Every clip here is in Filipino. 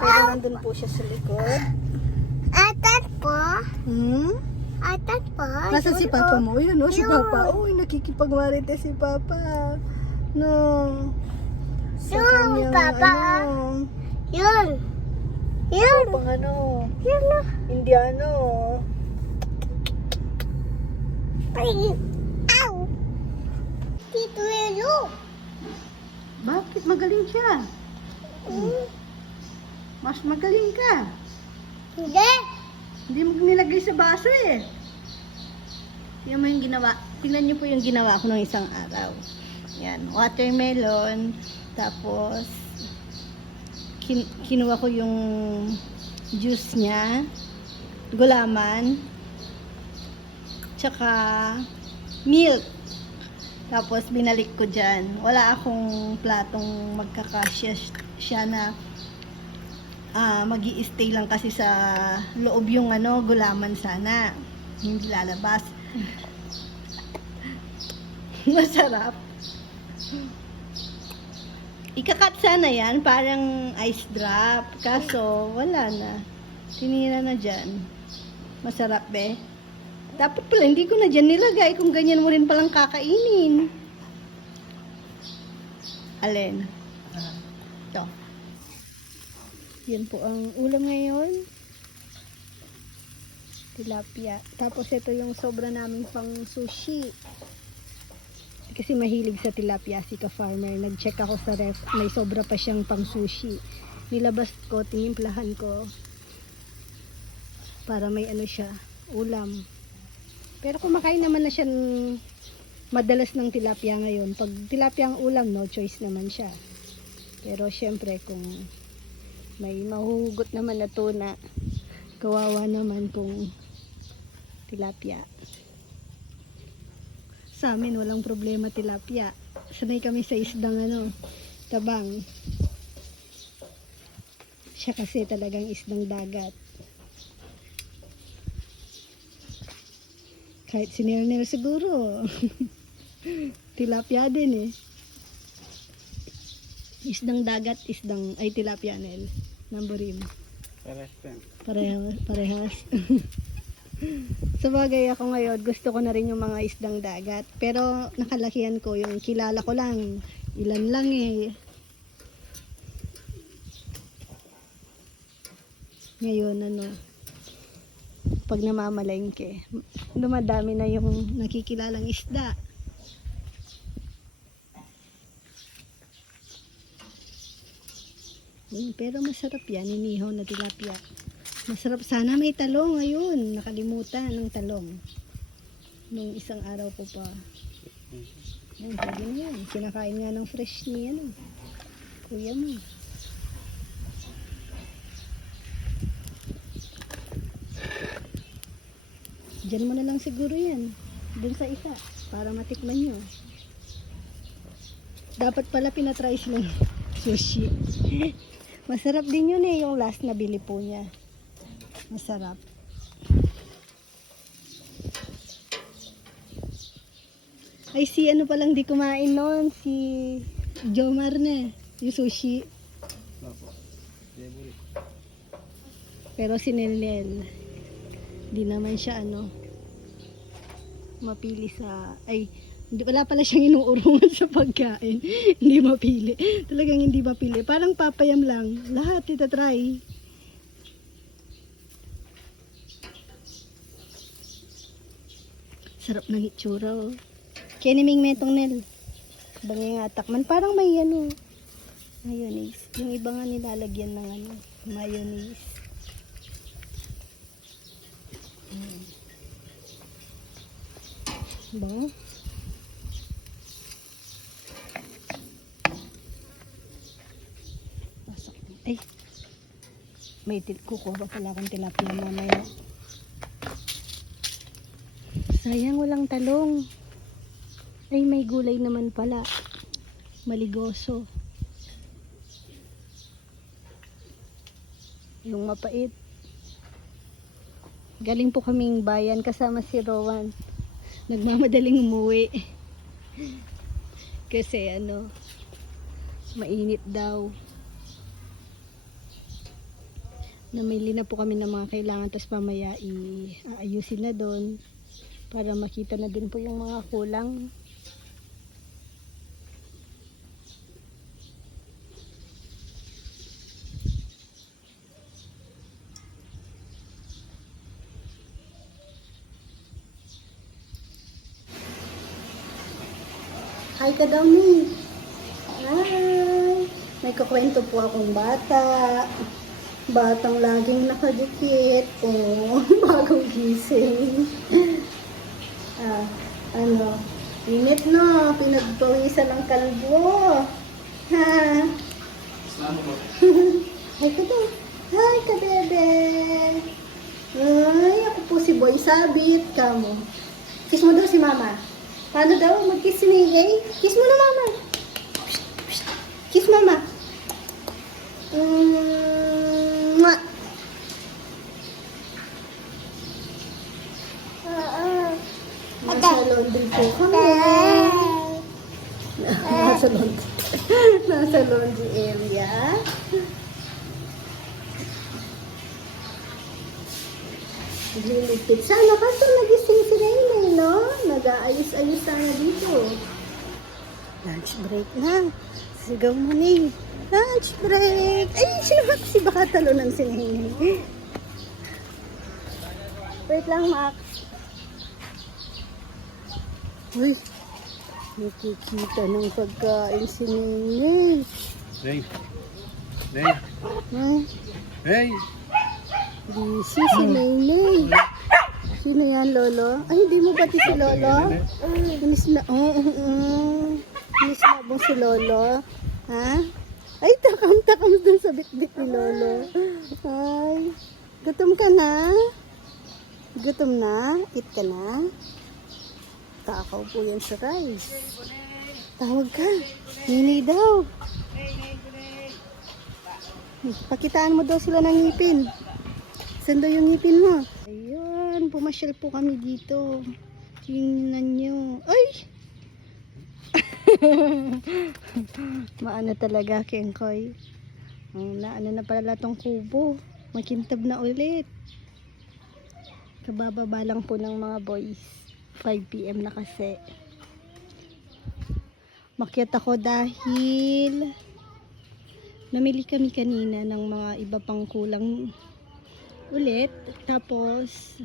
Pero nandun po siya sa likod. Atat po. Hmm? Atat po. Nasaan si Papa mo? Yun, oh, si Papa. Uy, nakikipagmarite si Papa. No. Sa Yun, kanyang, Papa. ano, Yun. Yun. pang ano, Yun na. Indiano. Ay. Ow. Tito Lelo. Bakit? Magaling siya. Mas magaling ka. Hindi. Hindi mo nilagay sa baso eh. Tingnan mo yung ginawa. Tingnan niyo po yung ginawa ko nung isang araw. Yan, watermelon. Tapos, kinuha ko yung juice niya. Gulaman. Tsaka, milk. Tapos, binalik ko dyan. Wala akong platong magkakasya siya na magi-stay lang kasi sa loob yung ano, gulaman sana. Hindi lalabas. Masarap. Ikakat sana yan, parang ice drop. Kaso, wala na. Tinira na dyan. Masarap be. Dapat pala, hindi ko na dyan nilagay kung ganyan mo rin palang kakainin. Alin? Ito. Yan po ang ulam ngayon. Tilapia. Tapos ito yung sobra naming pang sushi. Kasi mahilig sa tilapia si ka-farmer. Nag-check ako sa ref. May sobra pa siyang pang sushi. Nilabas ko, tinimplahan ko. Para may ano siya, ulam. Pero kumakain naman na siya madalas ng tilapia ngayon. Pag tilapia ang ulam, no choice naman siya. Pero syempre kung may mahuhugot naman na tuna, kawawa naman kung tilapia. Sa amin walang problema tilapia. Sanay kami sa isdang ano, tabang. Siya kasi talagang isdang dagat. Kahit si Nel siguro. Tilapia din eh. Isdang dagat, ay tilapia Nel. Namburim. Parehas. Sabagay ako ngayon, gusto ko na rin yung mga isdang dagat. Pero nakalakihan ko, yung kilala ko lang. Ilan lang eh. Ngayon ano, pag namamalengke, dumadami na yung nakikilalang isda. Pero masarap yan, inihaw na tilapia. Masarap sana may talong. Ayun, nakalimutan ng talong. Nung isang araw ko pa. Yan, pwede na yan. Kinakain nga ng fresh ni ano, kuya mo. Diyan mo na lang siguro yan. Dun sa isa. Para matikman nyo. Dapat pala pinatry silang sushi. Masarap din yun eh. Yung last na bili po niya. Masarap. Ay si ano palang di kumain noon. Si Jomar na. Yung sushi. Pero si Nelnel, di naman siya ano, mapili sa, ay, wala pala siyang inuurungan sa pagkain. Hindi mapili. Talagang hindi mapili. Parang papayam lang. Lahat itatry. Sarap ng itsura oh. Kiniming metong Nel. Bangi nga takman. Parang may ano, mayonnaise. Yung iba nga nilalagyan ng ano, mayonnaise. Ba? Ay, may kukuha pala akong tilapia mamaya. Sayang walang talong. Ay, may gulay naman pala. Maligoso. Yung mapait. Galing po kaming bayan kasama si Rowan. Nagmamadaling umuwi. Kasi ano, mainit daw. Namili na po kami ng mga kailangan, tapos mamaya aayusin na doon para makita na din po yung mga kulang. Hi ka daw, May. Hi. May kukwento po akong bata. Batang laging nakadikit. Oh, bagong gising. Init no. Pinagpawisan ng kalbo. Ha? Hi ka daw. Hi ka, bebe. Ay, ako po si Boy Sabit. Kamo. Kiss mo daw si Mama. Paano daw? Mag-kiss si Migay? Kiss mo na, Mama. Kiss, Mama. Mwah. Nasa laundry po kami. Nasa laundry. Nasa laundry area. Liligpit sana kasi nagising si Raymay, no? Nag-aayos-ayos sana dito. Lunch break na. Sigaw mo ni. Lunch break. Ay, sino si baka talunan si Raymay. Wait lang, Max. Uy, nakikita ng pagkain si Raymay. Hey. Hey. Hey. Busy si Nainay. Sino yan, Lolo? Ay, hindi mo pati si Lolo? Miss na, Miss na bang si Lolo? Ha? Ay, takam-takam dun sa bit-bit ni Lolo. Ay, gutom ka na? Gutom na? Eat ka na? Takaw po yan sa rice. Tawag ka. Nini daw. Pakitaan mo daw sila ng ngipin. Saan daw yung ngipin mo? Ayun, pumasyal po kami dito. Tingnan nyo. Ay! Maano talaga, Kengkoy. Naano na pala tong kubo. Makintab na ulit. Kabababa lang po ng mga boys. 5 PM na kasi. Makyat ako dahil namili kami kanina ng mga iba pang kulang ulit, tapos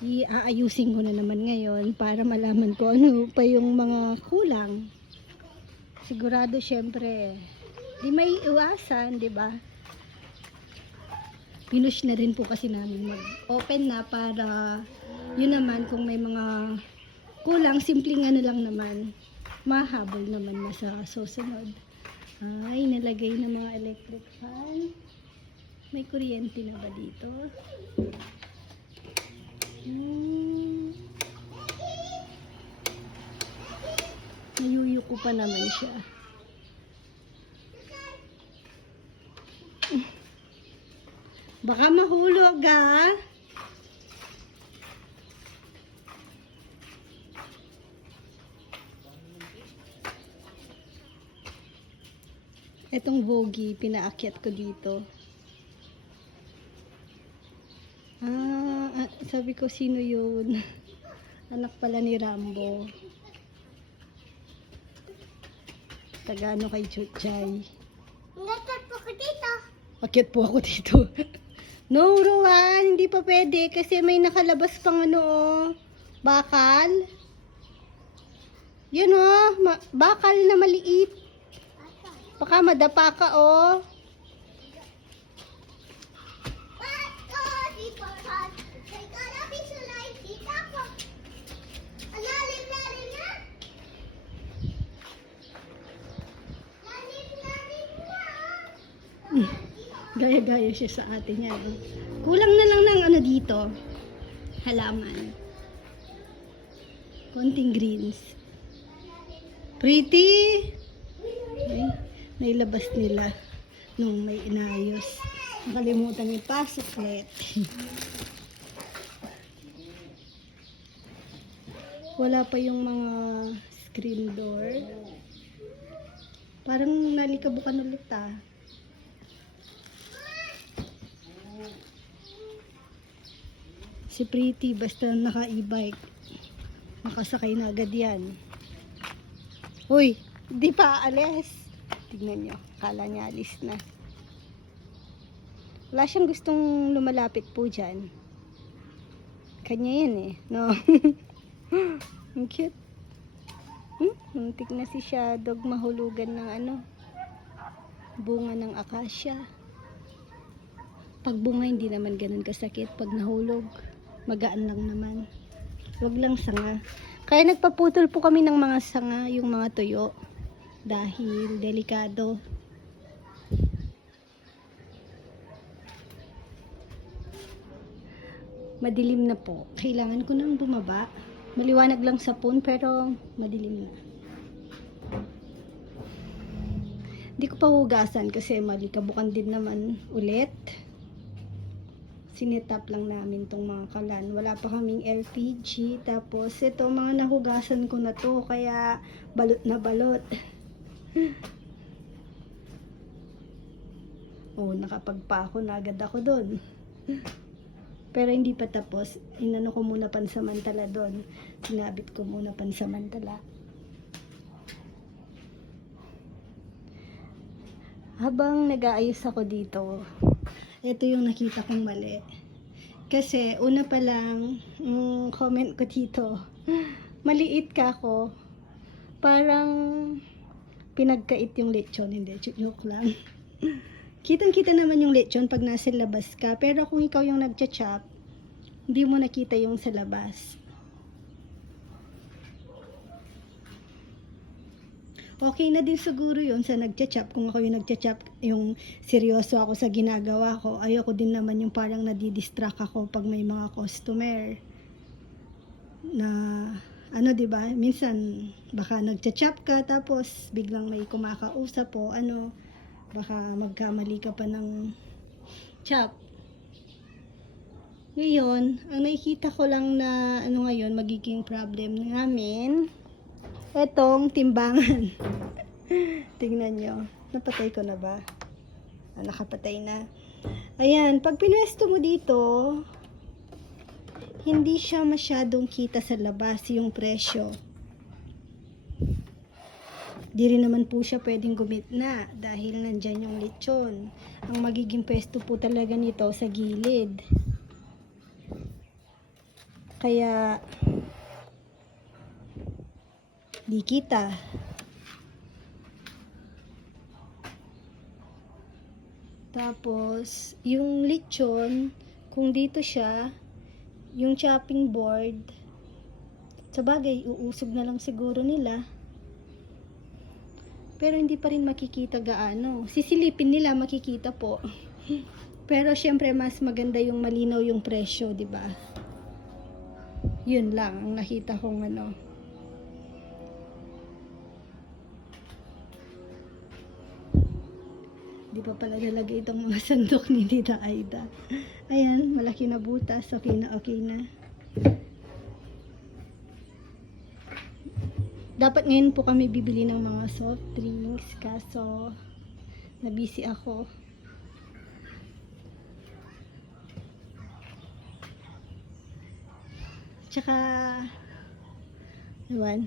iaayusin ko na naman ngayon para malaman ko ano pa yung mga kulang. Sigurado syempre di may iwasan, di ba? Pinush na rin po kasi namin mag-open na para yun naman kung may mga kulang, simpleng ano lang naman, mahabol naman na sa susunod. Ay, nalagay na mga electric fan. May kuryente na ba dito? Nayuyuko pa naman siya. Baka mahulog, ha? Etong Vogie, pinaakyat ko dito. Sabi ko, sino yun? Anak pala ni Rambo. Tagano kay Chuchay. Nagkat po ko dito. Akyat po ako dito. No, Rowan, hindi pa pwede kasi may nakalabas pang bakal. Yun bakal na maliit. Baka madapa ka, Gaya-gaya siya sa atin yan. Kulang na lang ng dito. Halaman. Konting greens. Pretty! Ay, nailabas nila nung may inayos. Nakalimutan yung pasoklet. Wala pa yung mga screen door. Parang nalikabukan ulit, Si Pretty, basta naka-e-bike, makasakay na agad yan. Uy, di pa aalis. Tignan nyo, kala niya alis na. Wala siyang gustong lumalapit po dyan. Kanya yan eh, no? Ang cute. Muntik na si Shadow mahulugan ng ano, bunga ng akasya. Pag bunga hindi naman ganun kasakit. Pag nahulog, magaan lang naman. Wag lang sanga. Kaya nagpaputol po kami ng mga sanga, yung mga tuyo. Dahil delikado. Madilim na po. Kailangan ko nang bumaba. Maliwanag lang sa phone pero madilim na. Hindi ko pa hugasan kasi malikabukan din naman ulit. Sinetap lang namin tong mga kalan. Wala pa kaming LPG. Tapos ito mga nahugasan ko na to. Kaya balot na balot. Oh, nakapagpako na agad ako doon. Pero hindi pa tapos. Inano ko muna pansamantala doon. Sinabit ko muna pansamantala. Habang nag-aayos ako dito, ito yung nakita kong mali. Kasi una pa lang, comment ko dito, maliit ka ako. Parang pinagkait yung lechon. Hindi, joke lang. Kitang-kita naman yung lechon pag nasa labas ka. Pero kung ikaw yung nagcha-chop, hindi mo nakita yung sa labas. Okay na din siguro yun sa nagcha-chop. Kung ako yung nagcha-chop, yung seryoso ako sa ginagawa ko. Ayoko din naman yung parang nadidistract ako pag may mga customer. Na, ano diba? Minsan, baka nagcha-chop ka tapos biglang may kumakausap po. Ano, baka magkamali ka pa ng chop. Ngayon, ang nakikita ko lang na ano ngayon, magiging problem namin, etong timbangan. Tingnan nyo. Napatay ko na ba? Nakapatay na. Ayan, pag pinwesto mo dito, hindi siya masyadong kita sa labas yung presyo. Di rin naman po siya pwedeng gumitna dahil nandyan yung lechon. Ang magiging pwesto po talaga nito sa gilid. Kaya di kita. Tapos yung lechon, kung dito siya, yung chopping board, sabagay uusog na lang siguro nila. Pero hindi pa rin makikita gaano. Sisilipin nila, makikita po. Pero syempre mas maganda yung malinaw yung presyo, di ba? Yun lang ang nakita kong ano. Di pa pala nalagay itong mga sandok ni Tita Aida. Ayan, malaki na butas. Okay na, okay na. Dapat ngayon po kami bibili ng mga soft drinks. Kaso, na-busy ako. Tsaka, ewan,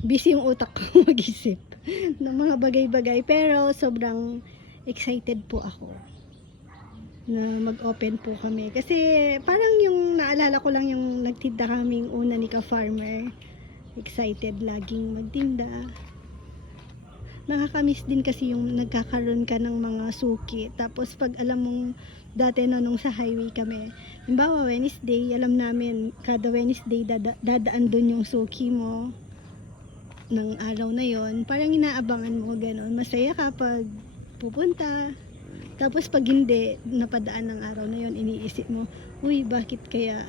busy yung utak ko mag-isip ng mga bagay-bagay. Pero, sobrang excited po ako na mag-open po kami. Kasi parang yung naalala ko lang yung nagtinda kaming una ni ka-farmer. Excited laging magtinda. Nakakamiss din kasi yung nagkakaroon ka ng mga suki. Tapos pag alam mong dati na nung sa highway kami, halimbawa Wednesday, alam namin kada Wednesday dadaan dun yung suki mo ng araw na yon. Parang inaabangan mo gano'n. Masaya ka pag pupunta. Tapos pag hindi napadaan ng araw na yon, iniisip mo, uy, bakit kaya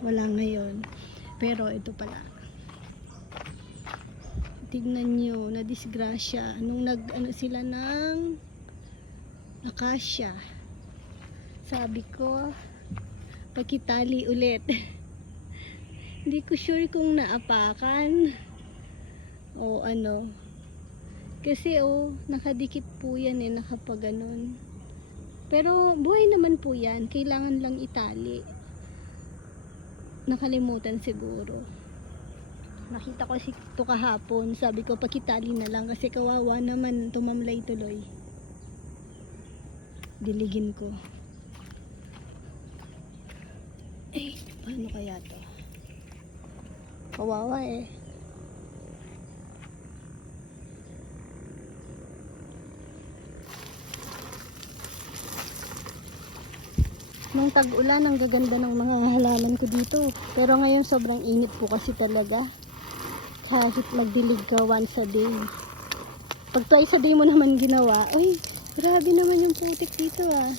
wala ngayon. Pero ito pala. Tignan nyo, na disgrasya. Nung sila ng akasya. Sabi ko, pakitali ulit. Hindi ko sure kung naapakan o ano. Kasi nakadikit po yan nakapag Pero buhay naman po yan. Kailangan lang itali. Nakalimutan siguro. Nakita ko si ito kahapon. Sabi ko pakitali na lang kasi kawawa naman tumamlay tuloy. Diligin ko. Eh, paano kaya to? Kawawa eh. Nung tag-ulan, ang gaganda ng mga halaman ko dito. Pero ngayon sobrang init po kasi talaga. Kahit magdilig ka once a day. Pag twice a day mo naman ginawa, uy, grabe naman yung putik dito ah.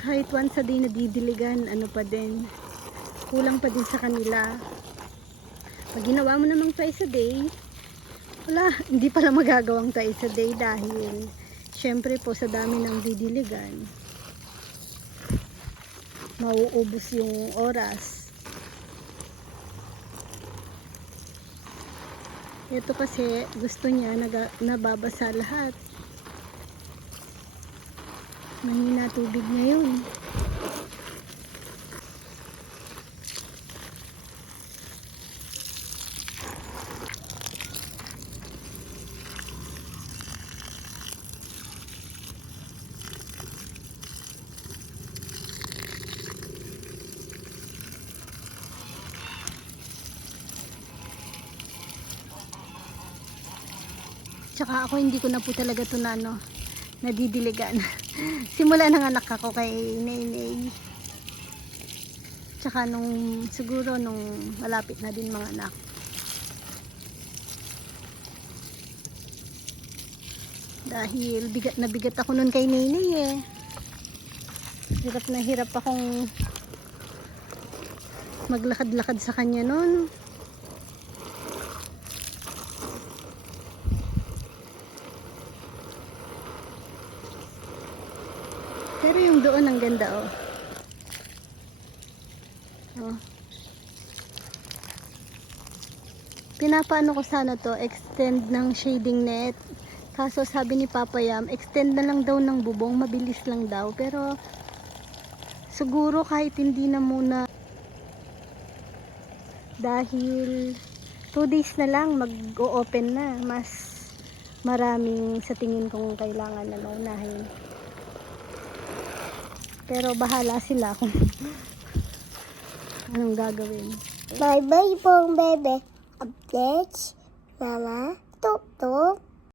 Kahit once a day na didiligan, ano pa din, kulang pa din sa kanila. Pag ginawa mo namang twice a day, wala, hindi pala magagawang twice a day dahil syempre po sa dami ng didiligan mauubos yung oras. Ito kasi gusto niya nababasa lahat. Mahina tubig niya yun. Tsaka ako hindi ko na po talaga ito na nadidiligan. Simula ng anak ako kay Nenay. Tsaka siguro nung malapit na din mga anak. Dahil bigat na bigat ako nun kay Nenay eh. Hirap na hirap akong maglakad-lakad sa kanya nun. Pero yung doon ang ganda oh. Oh. Pinapaano ko sana to, extend ng shading net. Kaso sabi ni Papa Yam, extend na lang daw ng bubong, mabilis lang daw. Pero siguro kahit hindi na muna. Dahil 2 days na lang mag-o-open na. Mas maraming sa tingin kong kailangan na naunahin. Pero bahala sila kung anong gagawin. Bye-bye pong bebe. Updates. Mama. Tup-tup.